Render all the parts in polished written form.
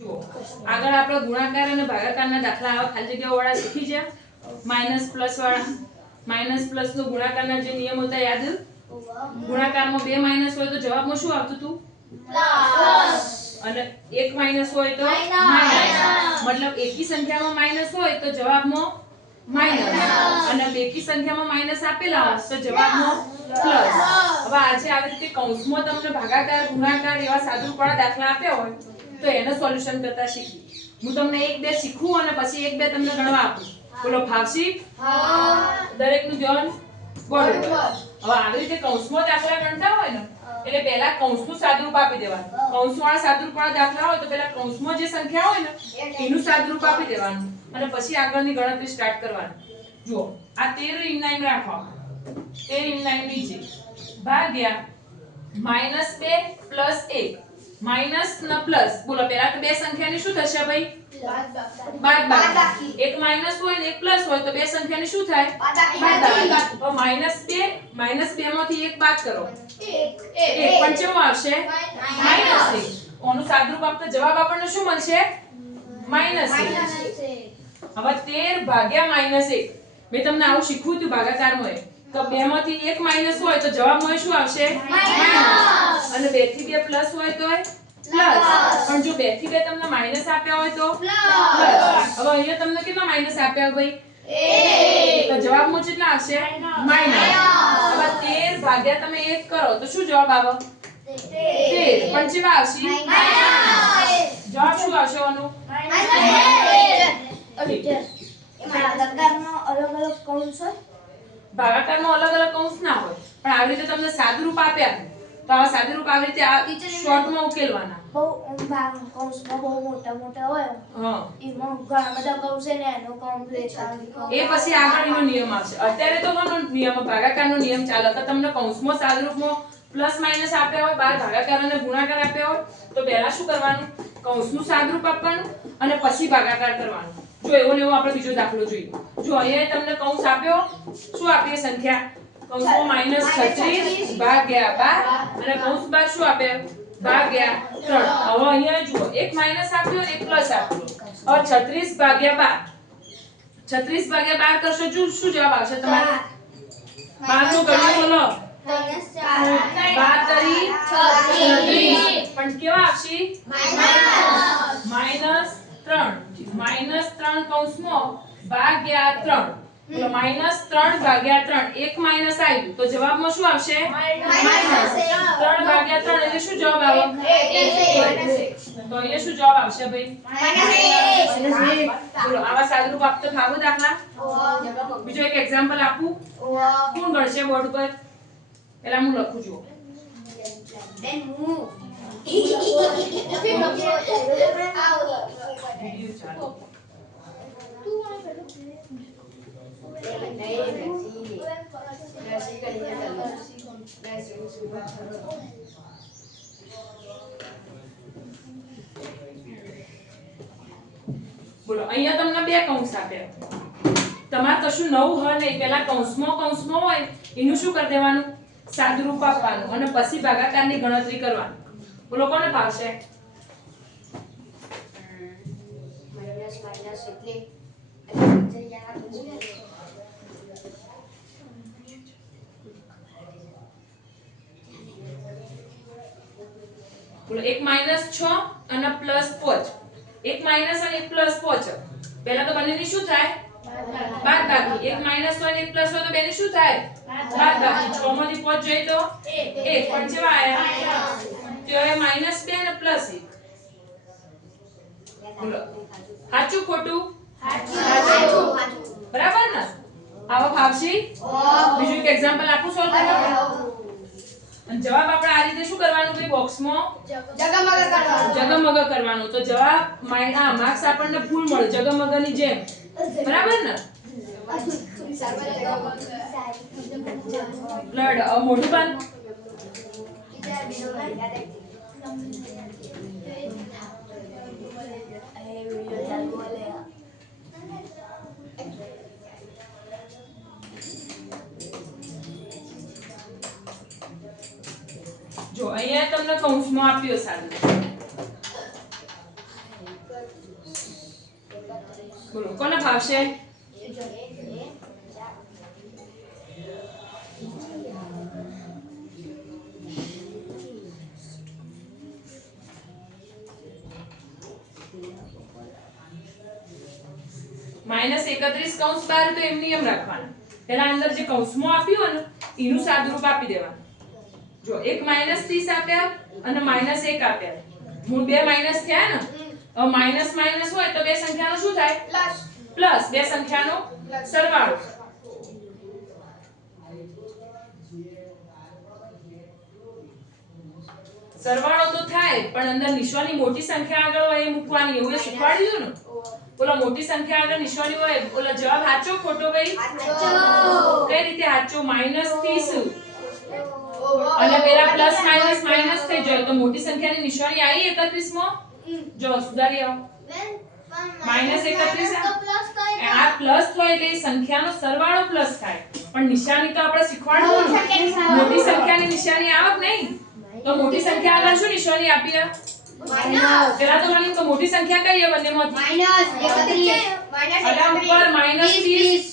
જુઓ આગળ આપણે ગુણાકાર અને ભાગાકારના દાખલા આવા ખાલી જગ્યાઓ વાળા શીખી ગયા માઈનસ પ્લસ વાળા માઈનસ પ્લસ નો ગુણાકારના જે નિયમ હતા યાદ ગુણાકારમાં બે માઈનસ હોય તો જવાબમાં શું આવતું હતું પ્લસ અને એક માઈનસ હોય તો માઈનસ મતલબ એકી સંખ્યામાં માઈનસ હોય તો જવાબમાં માઈનસ અને બેકી સંખ્યામાં માઈનસ આપેલા હોય તો જવાબમાં પ્લસ હવે આજે આવી રીતે કૌંસમાં તમને ભાગાકાર ગુણાકાર એવા સાદુરૂપવાળા દાખલા આપ્યા હોય તો એનો સોલ્યુશન કરતા શીખી હું તમને એક બે શીખું અને પછી એક બે તમને ગણવા આપું બોલો ફાવશી દરેકનું ધ્યાન બરોબર હવે આવી રીતે કૌંસમાં દાખલા ગણતા હોય ને એટલે પહેલા કૌંસનું સાદુરૂપ આપી દેવાનું કૌંસવાળા સાદુરૂપવાળા દાખલા હોય તો પહેલા કૌંસમાં જે સંખ્યા હોય ને એનું સાદુરૂપ આપી દેવાનું અને પછી આગળની ગણતરી સ્ટાર્ટ કરવાની જુઓ આ 13 ઇનલાઈન રાખો 13 ઇનલાઈન નીચે ભાગ્યા -2 + 1 માઈનસ ને પ્લસ બોલો પહેલા તો બે સંખ્યાની શું થશે ભાઈ બાદબાકી એક માઈનસ હોય ને એક પ્લસ હોય તો બે સંખ્યાની શું થાય બાદબાકી તો -2 માંથી એક બાદ કરો 1 પણ કેવો આવશે -1 ઓનું સાદુરૂપ આપતા જવાબ આપણને શું મળશે -1 હવે 13 ભાગ્યા -1 મેં તમને આવું શીખવું હતું ભાગાકારમાં તો બે માંથી એક માઈનસ હોય તો જવાબમાં શું આવશે માઈનસ અને બે થી બે પ્લસ હોય તો પ્લસ પણ જો બે થી બે તમને માઈનસ આપ્યા હોય તો પ્લસ હવે અહીંયા તમને કેટલા માઈનસ આપ્યા ભાઈ 1 તો જવાબમાં કેટલા આવશે માઈનસ હવે 13 ભાગ્યા તમે 1 કરો તો શું જવાબ આવે 13 પણ કેવા આવશે માઈનસ જવાબ શું આવશે આનો ભાગાકારમાં અલગ અલગ કૌંસ હોય ભાગાકારમાં અલગ અલગ કૌંસ ના હોય પણ આવી રીતે તમને સાદુરૂપ આપ્યા તો આ સાદુરૂપ આવી રીતે આ શોર્ટમાં ઉકેલવાના બહુ કૌંસમાં બહુ મોટા મોટા હોય હા એમાં ઘણા બધા કૌંસ છે ને એનો કૌંસ એ પછી આગળનો નિયમ આવશે અત્યારે તો કોનો નિયમ ભાગાકારનો નિયમ ચાલે તો તમને કૌંસમાં સાદુરૂપમાં પ્લસ માઈનસ આપ્યા હોય બાર ભાગાકાર અને ગુણાકાર આપ્યા હોય તો પહેલા શું કરવાનું કૌંસનું સાદુરૂપ આપવાનું અને પછી ભાગાકાર કરવાનું જો એવો ને એવો આપણે બીજો દાખલો જોઈએ જો અહીંયા તમને કૌંસ આપ્યો શું આપીએ સંખ્યા કૌંસમાં -36 ભાગ્યા 12 અને કૌંસ બાદ શું આપે ભાગ્યા 3 હવે અહીંયા જુઓ એક માઈનસ આપ્યો અને એક પ્લસ આપ્યો હવે 36 ભાગ્યા 12 36 ભાગ્યા 12 કરશો શું જવાબ આવશે તમારે 12 નું ગણિત બોલો પણ કેવા આવશે -3 કૌંસમાં ભાગ્યા 3 બોલો -3 ભાગ્યા 3 એક માઈનસ આવ્યું તો જવાબમાં શું આવશે -3 ભાગ્યા 3 એટલે શું જવાબ આવે 1 તો અહીંયા શું જવાબ આવશે ભાઈ -1 બોલો આવા સાદુરૂપ આપતો થાવો દાખલા બીજો એક એક્ઝામ્પલ આપું કોણ ગણશે બોર્ડ ઉપર પહેલા હું લખું છું વિડિયો ચાલુ બોલો અહીંયા તમને બે કૌંસ આપ્યા તમારે કશું નવું હોય નહીં પહેલા કૌંસમાં હોય એનું શું કરી દેવાનું સાદુરૂપ આપવાનું અને પછી ભાગાકારની ગણતરી કરવાની બોલો કોને ફાવશે બોલો એક -6 અને +5 એક માઈનસ અને એક પ્લસ 5 પહેલા તો બંનેની શું થાય બાદબાકી એક માઈનસ હોય અને એક પ્લસ હોય તો બેની શું થાય બાદબાકી 6 માંથી 5 જોઈએ તો 1 પણ જેવા આયા તો હવે -2 અને +1 બોલો સાચું ખોટું સાચું બરાબર ને આવો ફાવશી બીજું એક એક્ઝામ્પલ આપું સોલ્વ કરવા અને જવાબ આપણે આ રીતે શું કરવાનું ભાઈ બોક્સમાં જગમગ કરવાનું તો જવાબ માર્ક્સ આપણને ફૂલ મળે જગમગની જેમ બરાબર ને બ્લડ મોઢું બંધ જો અહીંયા તમને કૌંસમાં આપ્યો સાદું બોલો કોને ભાવશે? -31 કૌંસ બહાર તો એમ નિયમ રાખવાના. તેના અંદર જે કૌંસમાં આપ્યું ને એનું સાદુરૂપ આપી દેવાનું. જો એક -30 આપ્યા અને -1 આપ્યા. મૂળ બે માઈનસ થયા ને. હવે માઈનસ માઈનસ હોય તો બે સંખ્યાનો શું થાય? પ્લસ. બે સંખ્યાનો સરવાળો. સરવાળો તો થાય પણ અંદર નિશાની મોટી સંખ્યા આગળ હોય એ મૂકવાની. એવું એ શીખવાડ્યું ને. બોલો મોટી સંખ્યા આગળ નિશાની હોય. બોલો જવાબ સાચો ખોટો ભાઈ? સાચો. કઈ રીતે સાચો? -30 અને પેલા પ્લસ માઈનસ માઈનસ થઈ જાય તો મોટી સંખ્યાની નિશાની આવી 31 માં. જો સુધારી આવો. -31 આ પ્લસ થાય એટલે સંખ્યાનો સરવાળો પ્લસ થાય. પણ નિશાની તો આપણે શીખવાડવું ને. મોટી સંખ્યાની નિશાની આવક નહીં. તો મોટી સંખ્યા આગળ શું નિશાની આપીએ? માઈનસ. પેલા તો મને તો મોટી સંખ્યા કઈ છે બંનેમાંથી? -31 અને ઉપર -30.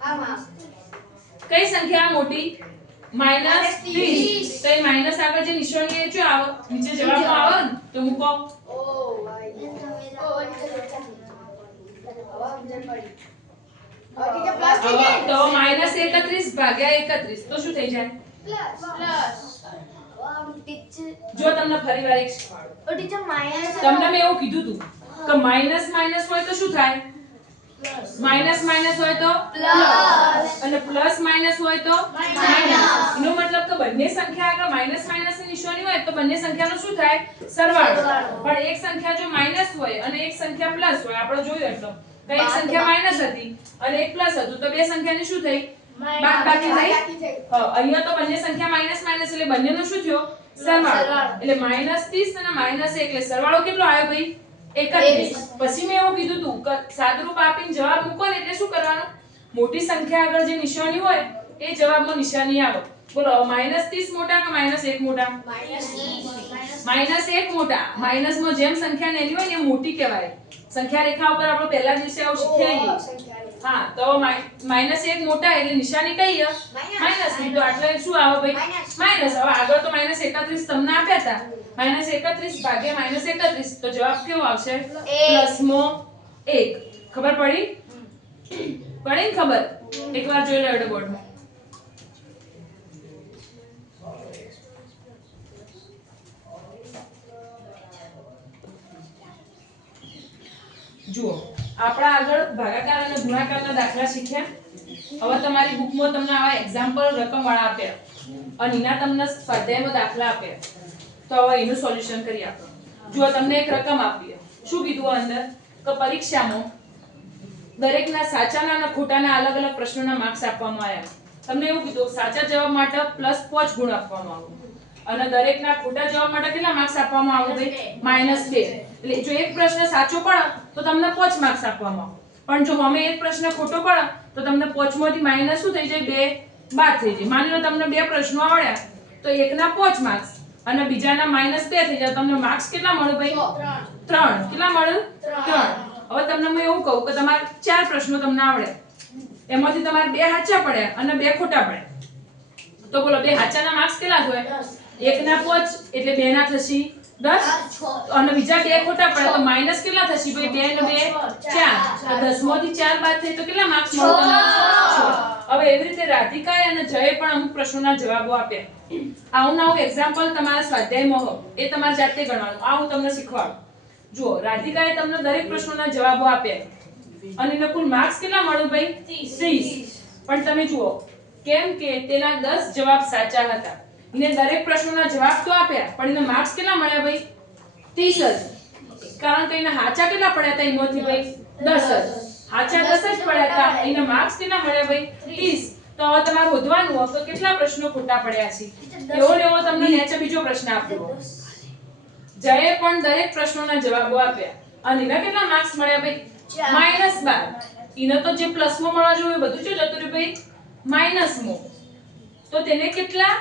આમાં કઈ સંખ્યા મોટી? -30. તો એ માઈનસ આગળ જે નિશાની એ શું આવે? નીચે જવાબમાં આવે ને તો મૂકો. તો -31 ભાગ્યા 31 તો શું થઈ જાય? જો તમને ફરીવાર એક શીખવાડું. તમને મેં એવું કીધું તું કે માઈનસ માઈનસ હોય તો શું થાય? માઈનસ માઈનસ હોય તો પ્લસ અને પ્લસ માઈનસ હોય તો માઈનસ. એનો મતલબ કે બંને સંખ્યા આગળ માઈનસ માઈનસ ની નિશાની હોય તો બંને સંખ્યાનો શું થાય? સરવાળો. પણ એક સંખ્યા જો માઈનસ હોય અને એક સંખ્યા પ્લસ હોય, આપણે જોયું એટલો કે એક સંખ્યા માઈનસ હતી અને એક પ્લસ હતું તો બે સંખ્યાની શું થઈ? બાદબાકી થઈ. અહીંયા તો બંને સંખ્યા માઈનસ માઈનસ એટલે બંનેનો શું થયો? સરવાળો. એટલે -30 અને -1 એટલે સરવાળો કેટલો આવ્યો ભાઈ? 31. પછી મેં એવું કીધું તું કે સાદુરૂપ આપીને જવાબ મૂકો ને એટલે શું કરવાનું? મોટી સંખ્યા આગળ જે નિશાની હોય એ જવાબમાં નિશાની આવે. બોલો -30 મોટા કે -1 મોટા? -1 મોટા. માઈનસમાં જેમ સંખ્યા નાની હોય ને એ મોટી કહેવાય. સંખ્યા રેખા ઉપર આપણે પહેલા દિવસે આવું શીખ્યા. હા તો -1 મોટા એટલે નિશાની કઈ છે? માઈનસ ની. તો આટલે શું આવે ભાઈ? માઈનસ. હવે આગળ તો -31 તમને આપ્યા હતા. -31 ભાગ્યા -31 તો જવાબ કેવો આવશે? પ્લસમાં 1. ખબર પડી? પડી ને ખબર? એકવાર જોઈ લો બોર્ડમાં. જુઓ આપણા આગળ ભાગાકાર અને ગુણાકારના દાખલા શીખ્યા. હવે તમારી બુકમાં તમને આવા એક્ઝામ્પલ રકમ વાળા આપ્યા અને એના તમને સ્વાધ્યાયમાં દાખલા આપ્યા. તો હવે એનું સોલ્યુશન કરી આપો. જુઓ તમને એક રકમ આપી. શું કીધું અંદર? કે પરીક્ષામાં દરેકના સાચાના અને ખોટાના અલગ અલગ પ્રશ્નોના માર્ક્સ આપવામાં આવ્યા. તમને એવું કીધું સાચા જવાબ માટે +5 ગુણ આપવામાં આવ્યો અને દરેકના ખોટા જવાબ માટે કેટલા માર્ક્સ આપવામાં આવે ભાઈ? -2. એટલે જો એક પ્રશ્ન સાચો પડે તો તમને 5 માર્ક્સ આપવામાં આવે. પણ જો અમે એક પ્રશ્ન ખોટો પડે તો તમને 5 માંથી માઈનસ શું થઈ જાય? 2 બાદ થઈ જાય. માની લો તમને બે પ્રશ્નો આવડ્યા તો એકના 5 માર્ક્સ અને બીજાના -2 થઈ જાય. તમને માર્ક્સ કેટલા મળે ભાઈ? 3. કેટલા મળે? 3. હવે તમને હું એવું કહું કે તમારે 4 પ્રશ્નો તમને આવડ્યા, એમાંથી તમારે 2 સાચા પડ્યા અને 2 ખોટા પડ્યા. તો બોલો 2 સાચાના માર્ક્સ કેટલા થાય? 1 ના 5 એટલે 2 ના થશે 10 અને બીજા 2 ખોટા પડ્યા તો માઈનસ કેટલા થશે ભાઈ? 2 ને 2 4. તો 10 માંથી 4 બાદ થાય તો કેટલા માર્ક્સ મળે તમને? 6. હવે એવી રીતે રાધિકાએ અને જયે પણ અમુક પ્રશ્નોના જવાબો આપ્યા. આવું નવું એક્ઝામ્પલ તમારા સ્વાધ્યાયમાં હોય એ તમારે જાતે ગણવાનું. આ હું તમને શીખવાડું. જુઓ રાધિકાએ તમને દરેક પ્રશ્નોના જવાબો આપ્યા અને એને કુલ માર્ક્સ કેટલા મળ્યું ભાઈ? 30. પણ તમે જુઓ કેમ કે તેના 10 જવાબ સાચા હતા. એને દરેક પ્રશ્નોના જવાબ તો આપ્યા પણ એને માર્ક્સ કેટલા મળ્યા ભાઈ? 30 જ. કારણ કે એને સાચા કેટલા પડ્યા હતા? એમાંથી ભાઈ 10 જ. સાચા 10 જ પડ્યા હતા. એને માર્ક્સ કેટલા મળ્યા ભાઈ? 30. તો હવે તમારે શોધવાનું હોય તો કેટલા પ્રશ્નો ખોટા પડ્યા છે. એવો ને એવો તમને નીચે બીજો પ્રશ્ન આપ્યો. જયે પણ દરેક પ્રશ્નોના જવાબો આપ્યા અને એના કેટલા માર્ક્સ મળ્યા ભાઈ? -12. એને તો જે પ્લસમાં મળવા જોઈએ બધું જ જતું રહ્યું ભાઈ માઈનસમાં. તો તેને કેટલા?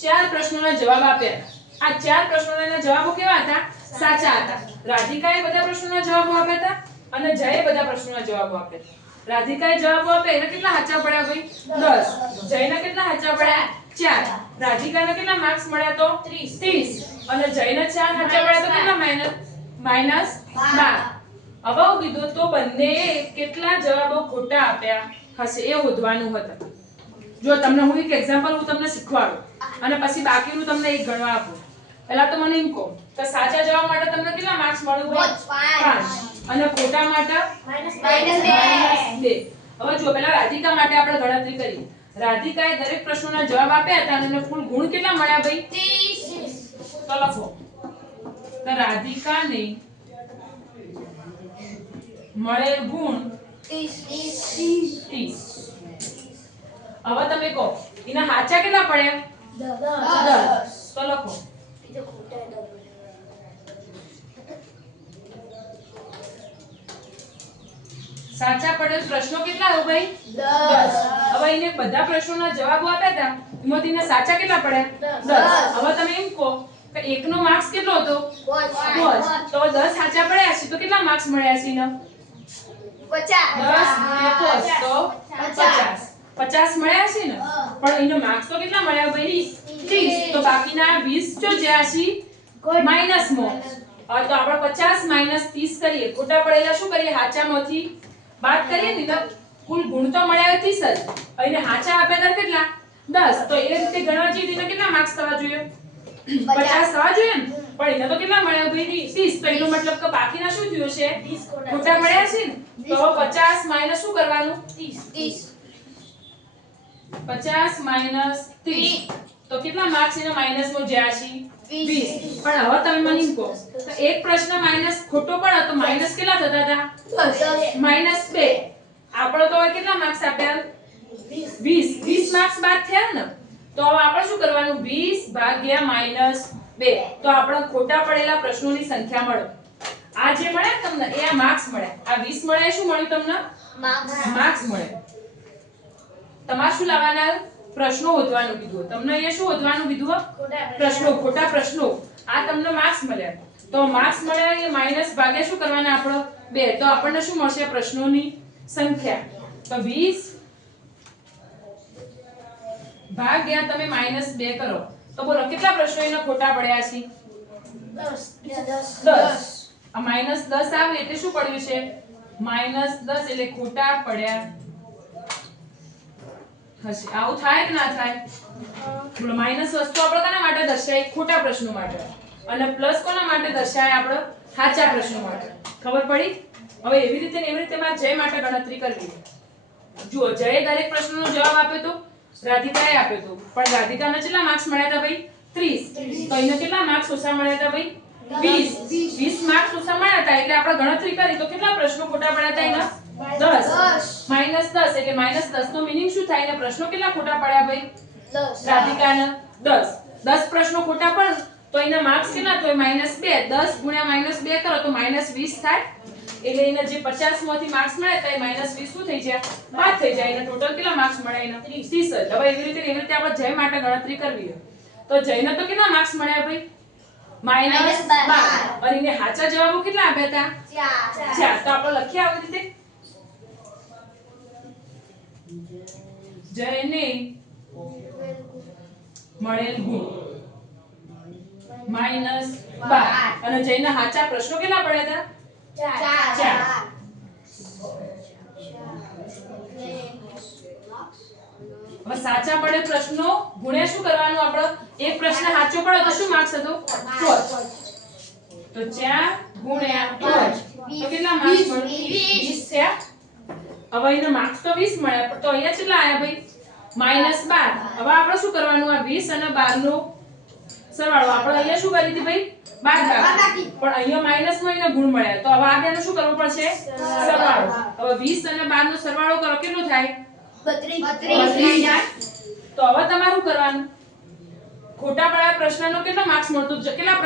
4 પ્રશ્નોના જવાબ આપ્યા. આ 4 પ્રશ્નોના જવાબો કેવા હતા? સાચા હતા. રાધિકાએ બધા પ્રશ્નોના જવાબો આપ્યા હતા અને જયે બધા પ્રશ્નોના જવાબો આપ્યા હતા. રાધિકાએ જવાબો આપ્યા એને કેટલા સાચા પડ્યા ભાઈ? 10. જયના કેટલા સાચા પડ્યા? 4. રાધિકાને કેટલા માર્ક્સ મળ્યા તો? 30. અને જયના 4 સાચા પડ્યા તો કેટલા માઈનસ 12. હવે હું કીધું તો બંનેએ કેટલા જવાબો ખોટા આપ્યા હશે એ શોધવાનું હતું. જો તમને હું એક એક્ઝામ્પલ હું તમને શીખવાડું અને પછી બાકીનું તમને એક ગણવા આપું. પહેલા તો મને એમ કહો કે સાચા જવાબ માટે તમને કેટલા માર્ક્સ મળ્યું? 5. અને ખોટા માટે -2. હવે જો પહેલા રાધિકા માટે આપણે ગણતરી કરીએ. રાધિકાએ દરેક પ્રશ્નોના જવાબ આપ્યા હતા અને એને કુલ ગુણ કેટલા મળ્યા ભાઈ? 30. તો લખો કે રાધિકાને મળેલ ગુણ 30. હવે તમે કહો એના સાચા કેટલા પડ્યા? 10. તો લખો સાચા પડેલ પ્રશ્નો કેટલા હો ભાઈ? 10. હવે એને બધા પ્રશ્નોના જવાબો આપ્યા હતા એમાંથી એને સાચા કેટલા પડ્યા? 10. હવે તમે એમ કહો કે એકનો માર્ક્સ કેટલો હતો? 5. તો 10 સાચા પડ્યા છે તો કેટલા માર્ક્સ મળ્યા છે એને? 10 ગુણ્યા 5 તો 50. 50 મળ્યા છે ને? પણ એનો માર્ક્સ તો કેટલા મળ્યા ભાઈ? 30. તો બાકીના 20 જો જ્યાં છે માઈનસ માં. હવે તો આપણે 50 માઈનસ 30 કરીએ. ખોટા પડેલા શું કરીએ? સાચામાંથી બાદ કરીએ ને તો કુલ ગુણ તો મળ્યા 30 જ. અને સાચા આપ્યા કેટલા? 10. તો એ રીતે ગણવા જઈએ તો કેટલા માર્ક્સ થવા જોઈએ? 50 થવા જોઈએ ને? પણ એને તો કેટલા મળ્યા ભાઈ? 30. તો એનો મતલબ કે બાકીના શું થયું છે? ખોટા મળ્યા છે ને? તો 50 માઈનસ શું કરવાનું? 30. 50 માઈનસ 30. તો કેટલા માર્ક્સ એના માઈનસ માં જ્યાં છે? 20. પણ હવે તમે મને એમ કહો તો એક પ્રશ્ન માઈનસ ખોટો પણ હતો. માઈનસ કેટલા થતા હતા? -2. આપણે તો હવે કેટલા માર્ક્સ આપ્યા? 20. 20 માર્ક્સ બાદ થયા ને? તો હવે આપણે શું કરવાનું? 20 ભાગ્યા -2. તો આપણે ખોટા પડેલા પ્રશ્નોની સંખ્યા મળે. આ જે મળ્યા તમને એ આ માર્ક્સ મળ્યા. આ 20 મળ્યા એ શું મળ્યું તમને? માર્ક્સ મળ્યા. તમારે શું લાવવાના? પ્રશ્નો શોધવાનું કીધું. તમને અહીંયા શું શોધવાનું કીધું? પ્રશ્નો. ખોટા પ્રશ્નો. આ તમને માર્ક્સ મળ્યા. તો માર્ક્સ મળ્યા એ માઈનસ ભાગ્યા શું કરવાના આપણે? 2. તો આપણને શું મળશે? પ્રશ્નોની સંખ્યા. તો 20 ભાગ્યા તમે -2 કરો તો બોલો કેટલા પ્રશ્નો એના ખોટા પડ્યા છે? 10. આ -10 આવે એટલે શું પડ્યું છે? -10 એટલે ખોટા પડ્યા હશે. આવું થાય કે ના થાય? બોલો માઈનસ વસ્તુ આપણે કોના માટે દર્શાવી? ખોટા પ્રશ્નો માટે. અને પ્લસ કોના માટે દર્શાવે? આપણે સાચા પ્રશ્નો માટે. ખબર પડી? હવે એવી રીતે માં જય માટે ગણતરી કરવી. જુઓ જયે દરેક પ્રશ્નનો જવાબ આપ્યો તો રાધિકાએ આપ્યો તો પણ રાધિકાને કેટલા માર્ક્સ મળ્યા હતા ભાઈ? 30. તો એને કેટલા માર્ક્સ ઓછા મળ્યા હતા ભાઈ? 20. 20 માર્ક્સ ઓછા મળ્યા હતા એટલે આપણે ગણતરી કરી તો કેટલા પ્રશ્નો ખોટા પડ્યા હતા એના? 10. -10 એટલે -10 નો મીનિંગ શું થાય? એના પ્રશ્નો કેટલા ખોટા પડ્યા ભાઈ? રાધિકાને 10. 10 પ્રશ્નો ખોટા પડે તો એના માર્ક્સ કેટલા થાય? -2. 10 ગુણ્યા -2 કરો તો -20 થાય. એટલે એને જે 50 માંથી માર્ક્સ મળ્યા હતા એ -20 શું થઈ જાય? બાદ થઈ જાય. એને ટોટલ કેટલા માર્ક્સ મળ્યા? એના 30 જ. હવે એવી રીતે આપણે જય માટે ગણતરી કરવી. તો જયને તો કેટલા માર્ક્સ મળ્યા ભાઈ? -12. અને એને સાચા જવાબો કેટલા આપ્યા હતા? 4. તો આપણે લખીએ આવી રીતે જયને મળેલ ગુણ -12. અને જયના સાચા પ્રશ્નો કેટલા પડ્યા હતા? 4. હવે સાચા પડે પ્રશ્નો ગુણ્યા શું કરવાનું? આપણે એક પ્રશ્ન સાચો પડ્યો તો શું માર્ક્સ હતો? 5. તો 4 ગુણ્યા 5 તો કેટલા માર્ક્સ મળ્યા? 20 થયા. હવે એના માર્ક્સ તો 20 મળ્યા પણ તો અહીંયા કેટલા આયા ભાઈ? -12. હવે આપણે શું કરવાનું? આ 20 અને 12 નો સરવાળો. આપણે અહીંયા શું કરી હતી ભાઈ? બાદબાકી. પણ અહીંયા માઈનસ માં એના ગુણ મળ્યા. તો હવે આ બેનો શું કરવું પડશે? સરવાળો. હવે 20 અને 12 નો સરવાળો કરો કેટલો થાય? 32. તો હવે તમારે શું કરવાનું? ખોટા પડ્યા પ્રશ્નનો કેટલા માર્ક્સ મળતો? કેટલા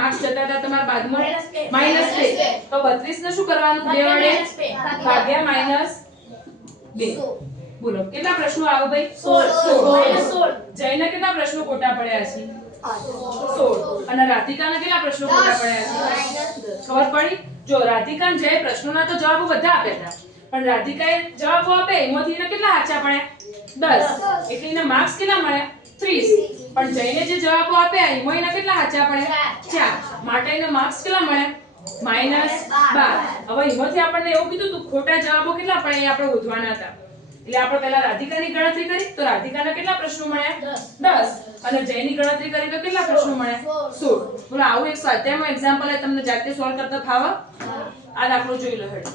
માર્ક્સ જતા હતા તમારા બાદમાં? -2. તો 32 ને શું કરવાનું? 2 વડે ભાગ્યા -2. બોલો કેટલા પ્રશ્નો આવે ભાઈ? 16. જયના કેટલા પ્રશ્નો ખોટા પડ્યા છે? 16 અને રાધિકાના કેટલા પ્રશ્નો ખોટા પડ્યા છે? ખબર પડી? જો રાધિકાને જે પ્રશ્નોના તો જવાબો બધા આપ્યા હતા પણ રાધિકાએ જવાબો આપે એમાંથી એને કેટલા સાચા પડ્યા? 10 એટલે એને માર્ક્સ કેટલા મળ્યા? 30. પણ જઈને જે જવાબો આપ્યા એમાં એના કેટલા સાચા પડ્યા? 4. માટે એના માર્ક્સ કેટલા મળ્યા? -12. હવે એમાંથી આપણને એવું કીધું તું ખોટા જવાબો કેટલા પડ્યા એ આપણે શોધવાના હતા. એટલે આપણે પહેલા રાધિકાની ગણતરી કરી તો રાધિકાના કેટલા પ્રશ્નો મળ્યા? 10. અને જયની ગણતરી કરી તો કેટલા પ્રશ્નો મળ્યા? 16. બોલો આવું એક સ્વાધ્યાયમાં એક્ઝામ્પલ તમને જાતે સોલ્વ કરતા ફાવે? આ દાખલો જોઈ લો હેડ.